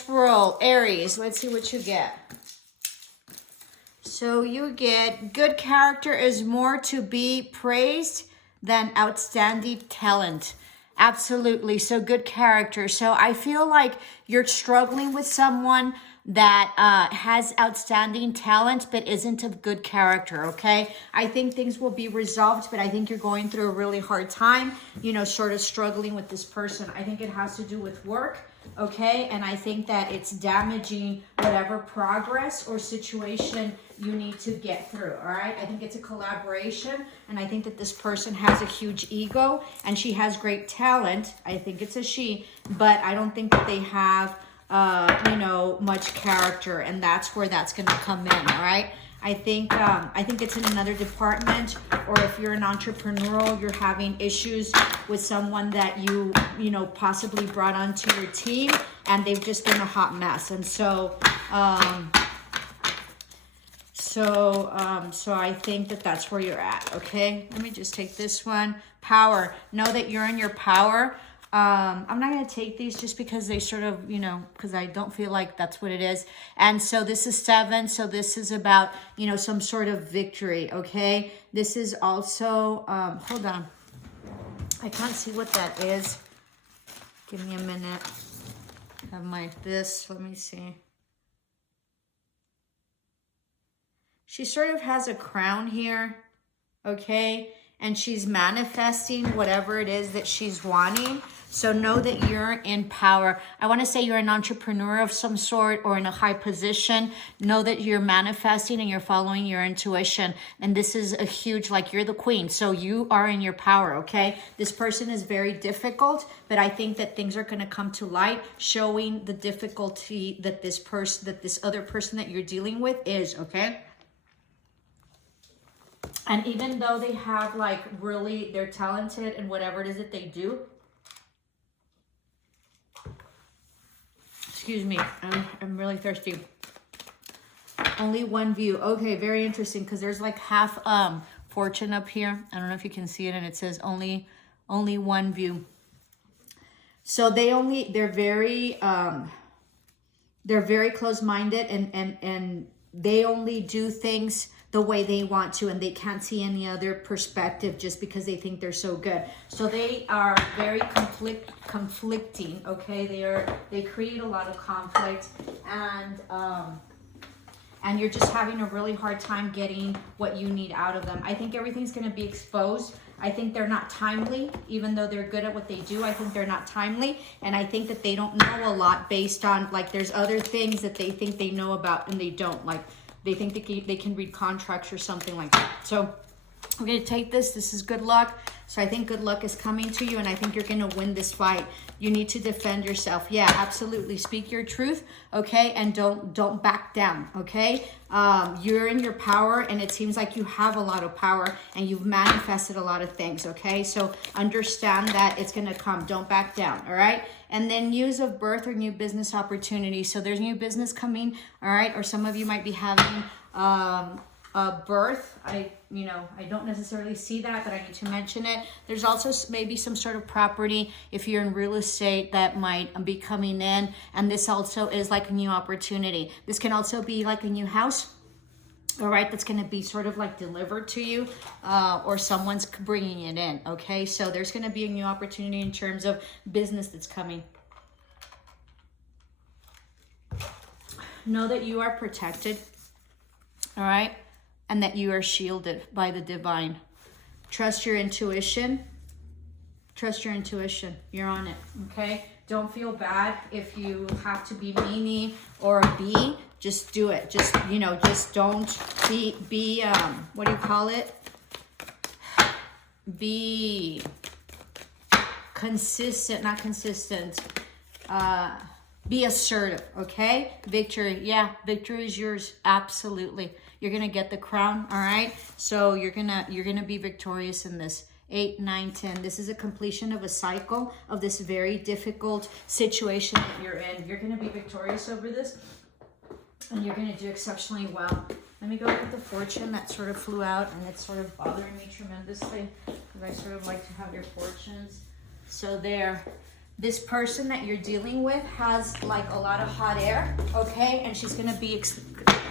dice roll. Aries, let's see what you get. So you get good character is more to be praised than outstanding talent. Absolutely. So good character. So I feel like you're struggling with someone that has outstanding talent but isn't of good character, okay? I think things will be resolved, but I think you're going through a really hard time, you know, sort of struggling with this person. I think it has to do with work, okay? And I think that it's damaging whatever progress or situation you need to get through, all right? I think it's a collaboration, and I think that this person has a huge ego, and she has great talent. I think it's a she, but I don't think that they have you know, much character, and that's where that's going to come in. All right. I think it's in another department, or if you're an entrepreneur, you're having issues with someone that you know, possibly brought onto your team, and they've just been a hot mess. And so I think that that's where you're at. Okay. Let me just take this one. Power. Know that you're in your power. I'm not going to take these just because they sort of, you know, because I don't feel like that's what it is. And so this is 7. So this is about, you know, some sort of victory. Okay. This is also, hold on. I can't see what that is. Give me a minute. I have my, this, let me see. She sort of has a crown here. Okay. And she's manifesting whatever it is that she's wanting. So know that you're in power. I want to say you're an entrepreneur of some sort or in a high position. Know that you're manifesting and you're following your intuition. And this is a huge, like, you're the queen. So you are in your power, okay? This person is very difficult, but I think that things are going to come to light showing the difficulty that this person, that this other person that you're dealing with is, okay? And even though they have, like, really, they're talented in whatever it is that they do. Excuse me, I'm really thirsty. Only one view. Okay, very interesting, because there's like half fortune up here. I don't know if you can see it, and it says only one view. So they're very close-minded, and they only do things the way they want to, and they can't see any other perspective just because they think they're so good. So they are very conflicting, okay? They create a lot of conflict, and you're just having a really hard time getting what you need out of them. I think everything's going to be exposed. I think they're not timely, even though they're good at what they do. I think they're not timely, and I think that they don't know a lot based on, like, there's other things that they think they know about and they don't. Like, they think they can read contracts or something like that. So we're going to take this. This is good luck. So I think good luck is coming to you, and I think you're going to win this fight. You need to defend yourself. Yeah, absolutely. Speak your truth, okay? And don't back down, okay? You're in your power, and it seems like you have a lot of power, and you've manifested a lot of things, okay? So understand that it's going to come. Don't back down, all right? And then news of birth or new business opportunities. So there's new business coming, all right? Or some of you might be having a birth. I don't necessarily see that, but I need to mention it. There's also maybe some sort of property, if you're in real estate, that might be coming in. And this also is like a new opportunity. This can also be like a new house, all right, that's going to be sort of like delivered to you, or someone's bringing it in, okay? So there's going to be a new opportunity in terms of business that's coming. Know that you are protected, all right? And that you are shielded by the divine. Trust your intuition. Trust your intuition. You're on it, okay? Don't feel bad if you have to be meanie or a bee. Just do it. Just, just don't be what do you call it? Be consistent, not consistent. Be assertive, okay? Victory. Yeah, victory is yours. Absolutely. You're going to get the crown, all right? So you're going to be victorious in this. 8, 9, 10. This is a completion of a cycle of this very difficult situation that you're in. You're going to be victorious over this, and you're going to do exceptionally well. Let me go with the fortune that sort of flew out, and it's sort of bothering me tremendously because I sort of like to have your fortunes. So there. This person that you're dealing with has like a lot of hot air, okay? And she's gonna be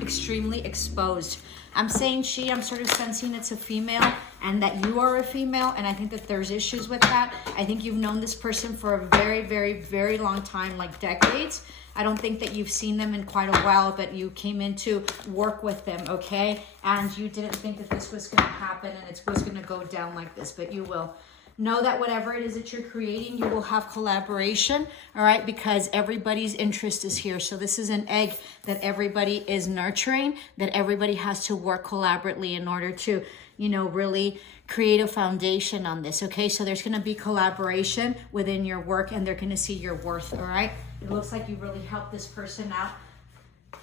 extremely exposed. I'm saying I'm sort of sensing it's a female and that you are a female, and I think that there's issues with that. I think you've known this person for a very, very, very long time, like decades. I don't think that you've seen them in quite a while, but you came in to work with them, okay? And you didn't think that this was gonna happen and it was gonna go down like this, but you will. Know that whatever it is that you're creating, you will have collaboration, all right? Because everybody's interest is here. So this is an egg that everybody is nurturing, that everybody has to work collaboratively in order to, you know, really create a foundation on this, okay? So there's gonna be collaboration within your work and they're gonna see your worth, all right? It looks like you really helped this person out.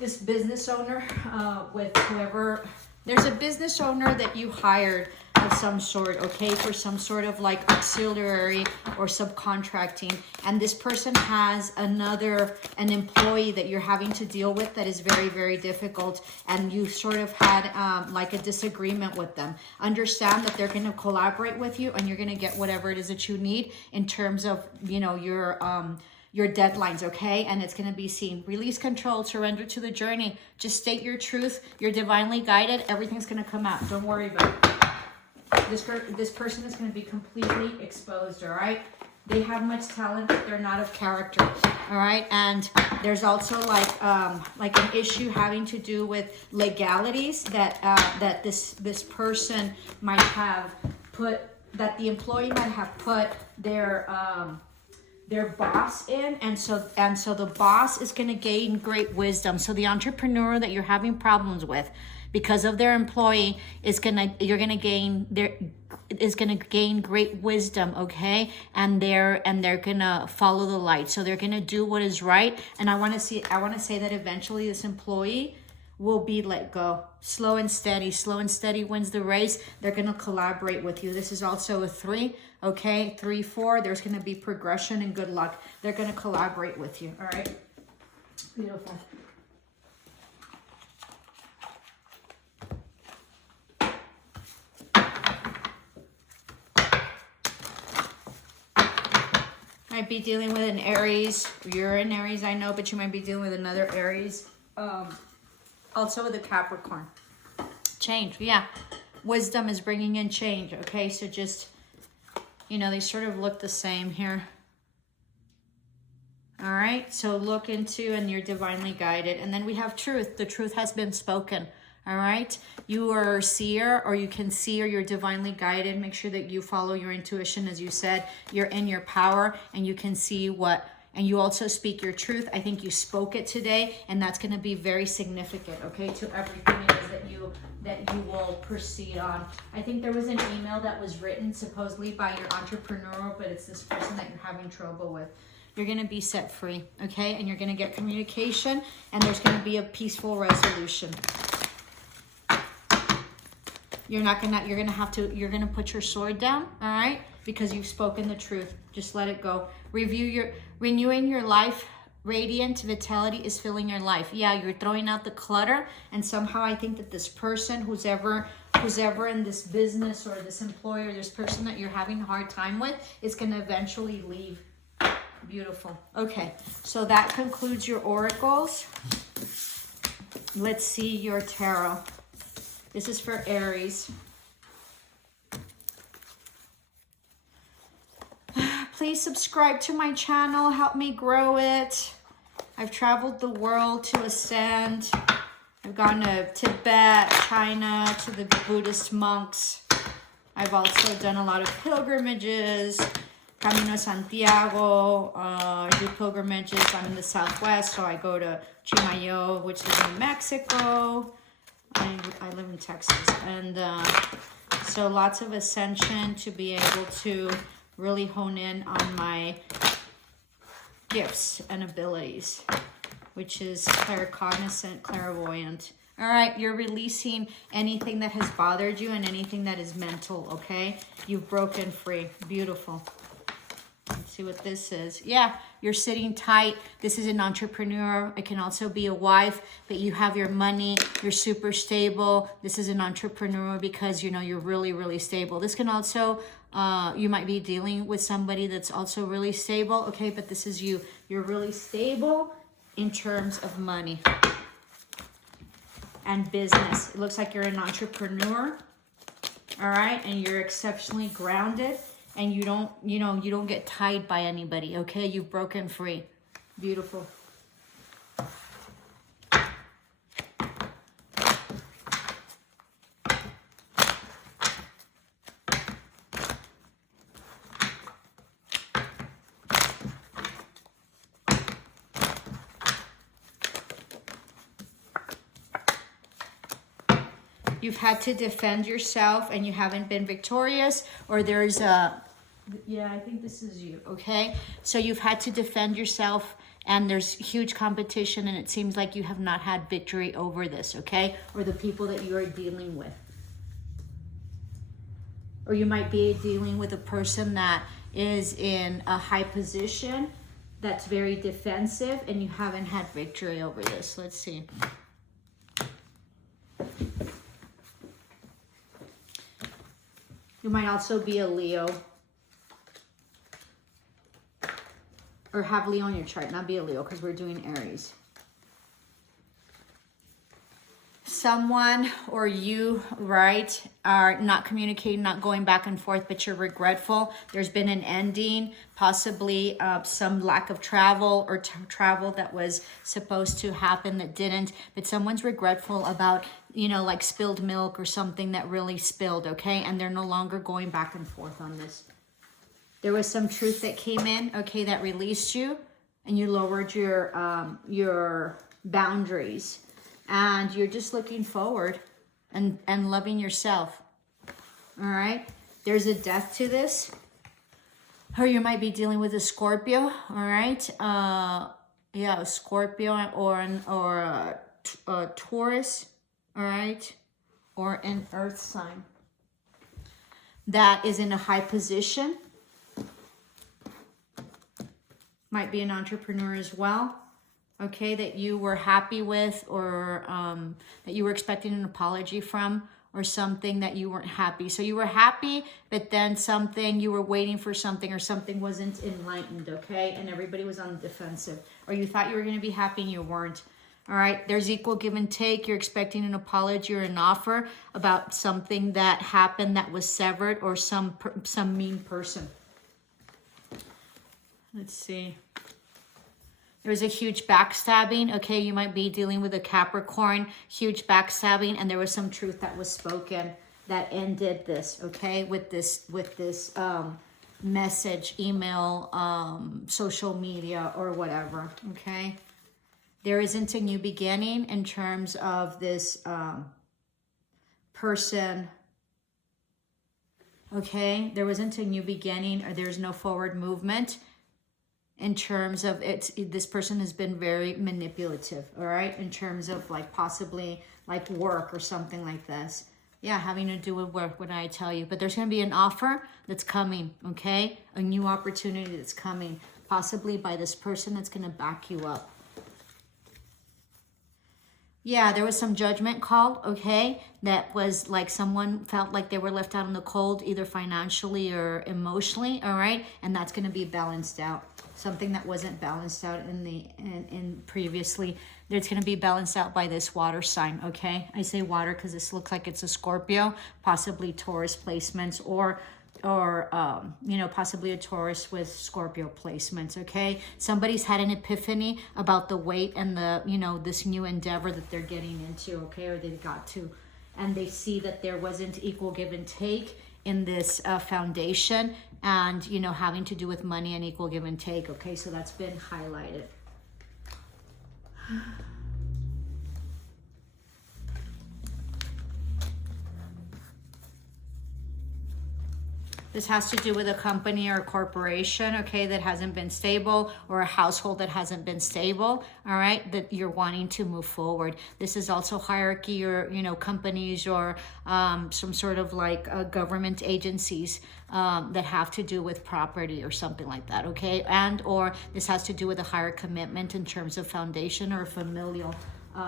This business owner with whoever, there's a business owner that you hired of some sort, okay, for some sort of like auxiliary or subcontracting, and this person has an employee that you're having to deal with that is very, very difficult, and you sort of had like a disagreement with them. Understand that they're going to collaborate with you and you're going to get whatever it is that you need in terms of, you know, your deadlines, okay? And it's going to be seen. Release control, surrender to the journey. Just state your truth. You're divinely guided. Everything's going to come out. Don't worry about it. This person is going to be completely exposed, all right? They have much talent, but they're not of character, all right? And there's also like an issue having to do with legalities that that this person might have put, that the employee might have put their boss in, and so the boss is going to gain great wisdom. So the entrepreneur that you're having problems with because of their employee is gonna gain great wisdom, okay? And they're gonna follow the light. So they're gonna do what is right. And I want to say that eventually this employee will be let go. Slow and steady wins the race. They're gonna collaborate with you. This is also a 3, okay? 3, 4. There's gonna be progression and good luck. They're gonna collaborate with you. All right. Beautiful. Might be dealing with an Aries. You're an Aries, I know, but you might be dealing with another Aries. Also with a Capricorn. Change, yeah. Wisdom is bringing in change, okay? So just, you know, they sort of look the same here. All right, so look into, and you're divinely guided. And then we have truth. The truth has been spoken. All right, you are a seer, or you can see, or you're divinely guided. Make sure that you follow your intuition. As you said, you're in your power and you can see what, and you also speak your truth. I think you spoke it today, and that's going to be very significant, okay, to everything it is that you will proceed on. I think there was an email that was written supposedly by your entrepreneur, but it's this person that you're having trouble with. You're going to be set free, okay, and you're going to get communication, and there's going to be a peaceful resolution. You're going to put your sword down, all right? Because you've spoken the truth. Just let it go. Renewing your life. Radiant vitality is filling your life. Yeah, you're throwing out the clutter, and somehow I think that this person, who's ever in this business or this employer, this person that you're having a hard time with, is going to eventually leave. Beautiful. Okay, so that concludes your oracles. Let's see your tarot. This is for Aries. Please subscribe to my channel. Help me grow it. I've traveled the world to ascend. I've gone to Tibet, China, to the Buddhist monks. I've also done a lot of pilgrimages. Camino Santiago, I do pilgrimages. I'm in the Southwest, so I go to Chimayo, which is in Mexico. I live in Texas, and so lots of ascension to be able to really hone in on my gifts and abilities, which is claircognizant, clairvoyant. All right, you're releasing anything that has bothered you and anything that is mental, okay? You've broken free. Beautiful. Let's see what this is. Yeah, You're sitting tight. This is an entrepreneur. It can also be a wife, but you have your money. You're super stable. This is an entrepreneur because, you know, you're really, really stable. This can also, you might be dealing with somebody that's also really stable. Okay, but this is you. You're really stable in terms of money and business. It looks like you're an entrepreneur. All right, and you're exceptionally grounded, and you don't, you know, you don't get tied by anybody, okay? You've broken free. Beautiful. You've had to defend yourself and you haven't been victorious, or there's a, yeah, I think this is you, okay? So you've had to defend yourself and there's huge competition and it seems like you have not had victory over this, okay? Or the people that you are dealing with. Or you might be dealing with a person that is in a high position that's very defensive and you haven't had victory over this. Let's see. You might also be a Leo. Or have Leo on your chart, not be a Leo, because we're doing Aries. Someone or you, right, are not communicating, not going back and forth, but you're regretful. There's been an ending, possibly some lack of travel or travel that was supposed to happen that didn't. But someone's regretful about, you know, like spilled milk or something that really spilled, okay? And they're no longer going back and forth on this. There was some truth that came in, okay, that released you, and you lowered your boundaries. And you're just looking forward and loving yourself. All right. There's a death to this. Or you might be dealing with a Scorpio. All right. Yeah, a Scorpio or a Taurus. All right. Or an earth sign that is in a high position. Might be an entrepreneur as well. Okay, that you were happy with, or that you were expecting an apology from, or something that you weren't happy. So you were happy, but then something, you were waiting for something, or something wasn't enlightened, okay? And everybody was on the defensive. Or you thought you were going to be happy and you weren't. All right, there's equal give and take. You're expecting an apology or an offer about something that happened that was severed, or some mean person. Let's see. There's a huge backstabbing. Okay, you might be dealing with a Capricorn, huge backstabbing, and there was some truth that was spoken that ended this, okay, with this message, email, social media, or whatever, okay? There isn't a new beginning in terms of this person, okay? There wasn't a new beginning, or there's no forward movement. In terms of this person has been very manipulative, all right? In terms of like possibly like work or something like this. Yeah, having to do with work, what I tell you. But there's going to be an offer that's coming, okay? A new opportunity that's coming, possibly by this person that's going to back you up. Yeah, there was some judgment called, okay? That was like someone felt like they were left out in the cold, either financially or emotionally, all right? And that's going to be balanced out. Something that wasn't balanced out in previously, it's going to be balanced out by this water sign, okay? I say water because this looks like it's a Scorpio, possibly Taurus placements, or you know, possibly a Taurus with Scorpio placements, okay? Somebody's had an epiphany about the weight and the, you know, this new endeavor that they're getting into, okay? Or they got to, and they see that there wasn't equal give and take in this foundation, and, you know, having to do with money and equal give and take, okay? So that's been highlighted. This has to do with a company or a corporation, okay, that hasn't been stable, or a household that hasn't been stable, all right, that you're wanting to move forward. This is also hierarchy or, you know, companies or some sort of like government agencies that have to do with property or something like that, okay? And or this has to do with a higher commitment in terms of foundation or familial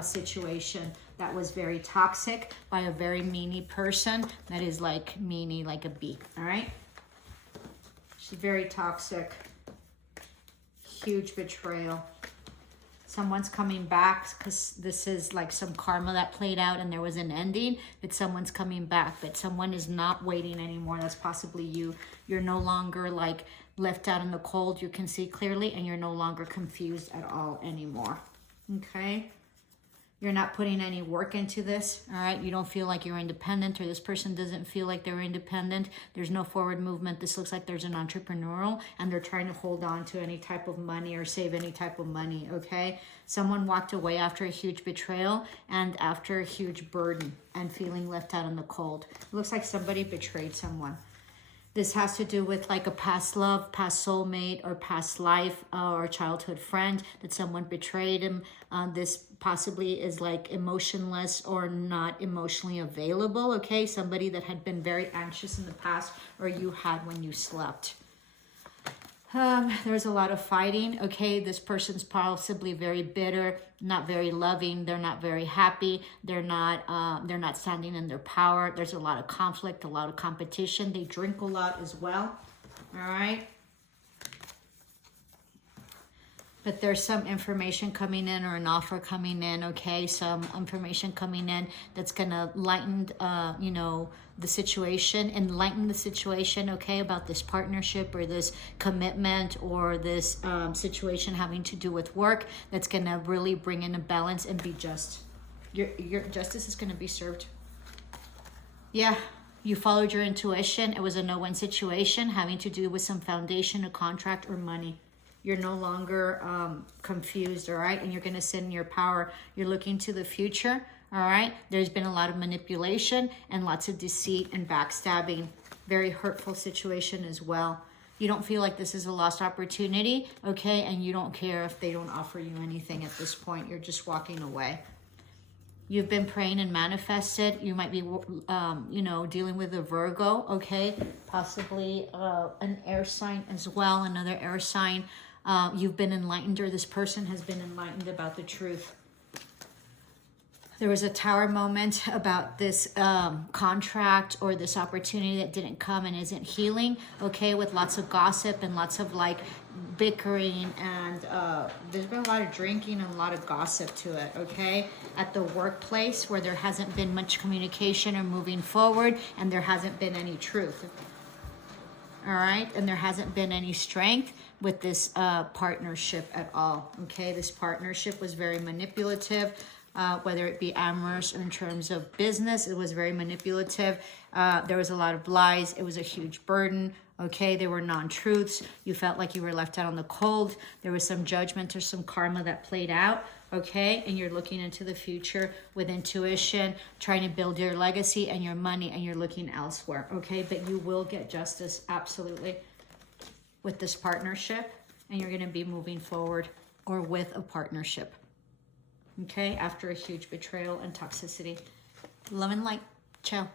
situation that was very toxic by a very meanie person that is like meanie like a bee, all right? She's very toxic. Huge betrayal. Someone's coming back because this is like some karma that played out and there was an ending, but someone's coming back, but someone is not waiting anymore. That's possibly you. You're no longer like left out in the cold. You can see clearly and you're no longer confused at all anymore, okay? You're not putting any work into this, all right? You don't feel like you're independent, or this person doesn't feel like they're independent. There's no forward movement. This looks like there's an entrepreneurial, and they're trying to hold on to any type of money or save any type of money, okay? Someone walked away after a huge betrayal and after a huge burden and feeling left out in the cold. It looks like somebody betrayed someone. This has to do with like a past love, past soulmate, or past life, or childhood friend that someone betrayed him. This possibly is like emotionless or not emotionally available, okay? Somebody that had been very anxious in the past, or you had when you slept. There's a lot of fighting, okay? This person's possibly very bitter, not very loving. They're not very happy. They're not standing in their power. There's a lot of conflict, a lot of competition. They drink a lot as well, all right? But there's some information coming in or an offer coming in, okay? Some information coming in that's gonna lighten, you know, the situation, enlighten the situation, okay, about this partnership or this commitment or this situation having to do with work that's gonna really bring in a balance and be just. Your justice is gonna be served. Yeah. You followed your intuition. It was a no-win situation having to do with some foundation, a contract, or money. You're no longer confused, all right? And you're going to sit in your power. You're looking to the future, all right? There's been a lot of manipulation and lots of deceit and backstabbing. Very hurtful situation as well. You don't feel like this is a lost opportunity, okay? And you don't care if they don't offer you anything at this point. You're just walking away. You've been praying and manifested. You might be, you know, dealing with a Virgo, okay? Possibly an air sign as well, another air sign. You've been enlightened, or this person has been enlightened about the truth. There was a tower moment about this contract or this opportunity that didn't come and isn't healing, okay, with lots of gossip and lots of like bickering, and there's been a lot of drinking and a lot of gossip to it, okay, at the workplace where there hasn't been much communication or moving forward, and there hasn't been any truth, all right, and there hasn't been any strength with this partnership at all, okay? This partnership was very manipulative, whether it be amorous or in terms of business. It was very manipulative. There was a lot of lies. It was a huge burden, okay? There were non-truths. You felt like you were left out on the cold. There was some judgment or some karma that played out, okay? And you're looking into the future with intuition, trying to build your legacy and your money, and you're looking elsewhere, okay? But you will get justice, absolutely, with this partnership, and you're going to be moving forward or with a partnership, okay? After a huge betrayal and toxicity. Love and light. Ciao.